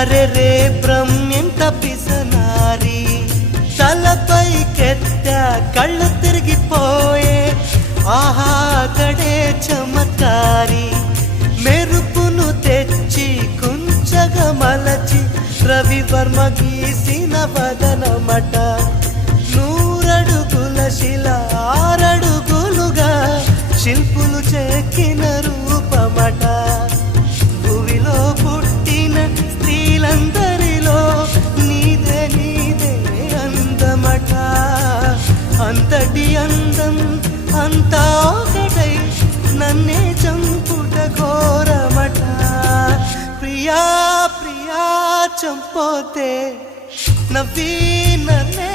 అరెరే బ్రహ్మెంత పిసనారి తలపైకెత్త కళ్ళు తిరిగిపోయే ఆహా గడే చమత్కారి మెరుపును తెచ్చి కుంచగా మలచి రవివర్మ గీసిన వదనమట నూరడుగుల శిల ఆరడుగులుగా శిల్పులు చెక్కిన రూపమట భూమిలో పుట్టిన స్త్రీలందరిలో నీదే నీదే అందమట అంతటి అందం అంతా ఒకటై నన్నే చంపుట ఘోరమట ప్రియా ప్రియా చంపోతే నవ్వి నన్నే